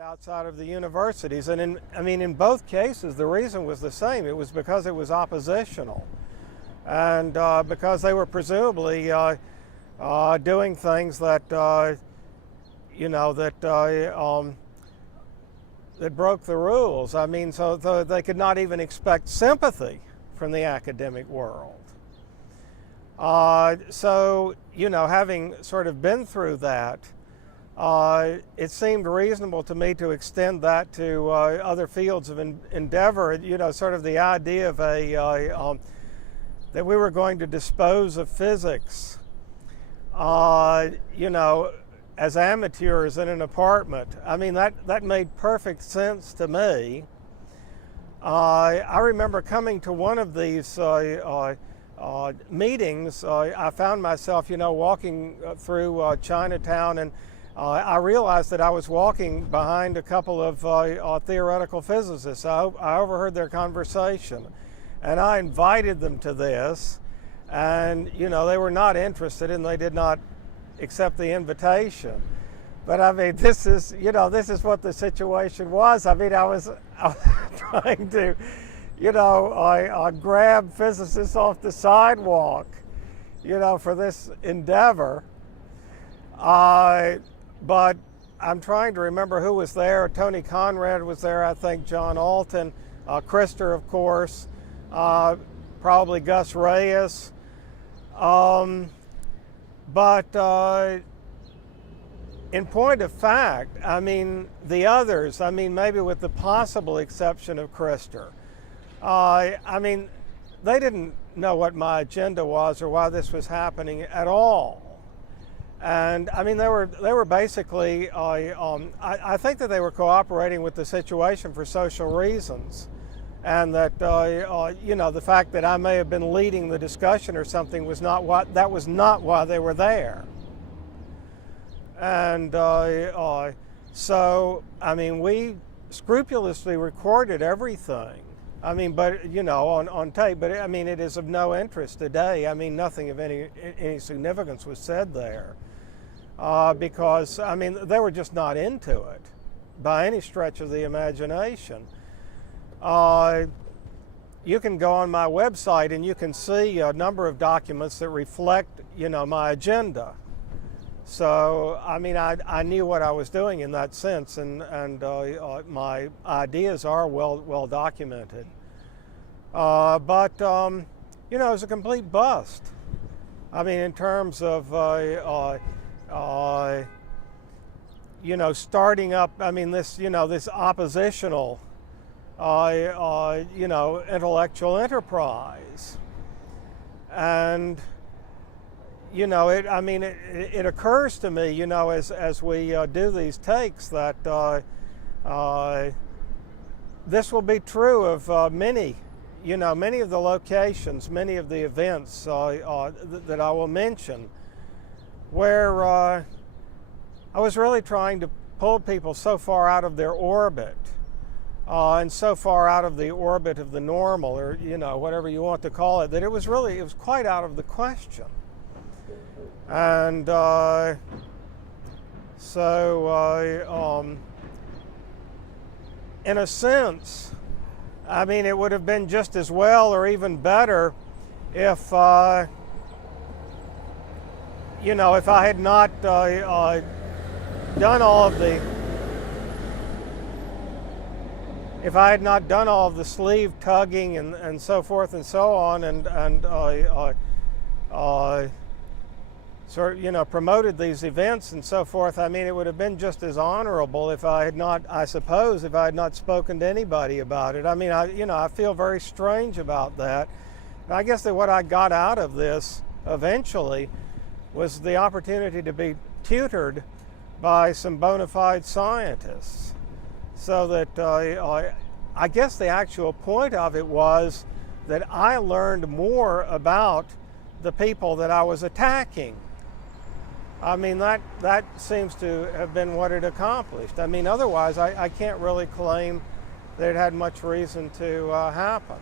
outside of the universities, and in both cases the reason was the same. It was because it was oppositional, and because they were presumably doing things that that broke the rules. So they could not even expect sympathy from the academic world. Having sort of been through that, it seemed reasonable to me to extend that to other fields of endeavor. Sort of the idea of that we were going to dispose of physics, as amateurs in an apartment. That made perfect sense to me. I remember coming to one of these meetings. I found myself, walking through Chinatown, and I realized that I was walking behind a couple of theoretical physicists. I overheard their conversation, and I invited them to this, and they were not interested, and they did not accept the invitation. But this is what the situation was. I was trying to I grabbed physicists off the sidewalk, for this endeavor. But I'm trying to remember who was there. Tony Conrad was there, I think, John Alton, Krister, of course, probably Gus Reyes. In point of fact, the others, maybe with the possible exception of Krister, they didn't know what my agenda was or why this was happening at all. And they were basically, I think that they were cooperating with the situation for social reasons, and that the fact that I may have been leading the discussion or something was not why they were there. And we scrupulously recorded everything. On tape, but it is of no interest today. Nothing of any significance was said there, because they were just not into it by any stretch of the imagination. You can go on my website and you can see a number of documents that reflect, my agenda. So, I knew what I was doing in that sense, and my ideas are well documented. But it was a complete bust. In terms of, starting up, this oppositional, intellectual enterprise. And it occurs to me, as we do these takes, that this will be true of many of the locations, many of the events that I will mention, where I was really trying to pull people so far out of their orbit, and so far out of the orbit of the normal, or whatever you want to call it, that it was quite out of the question. And in a sense, it would have been just as well, or even better, if I had not done all of the sleeve tugging and so forth and so on, and promoted these events and so forth. It would have been just as honorable if I had not spoken to anybody about it. I feel very strange about that. And I guess that what I got out of this eventually was the opportunity to be tutored by some bona fide scientists. So that I guess the actual point of it was that I learned more about the people that I was attacking. That seems to have been what it accomplished. Otherwise, I can't really claim that it had much reason to happen.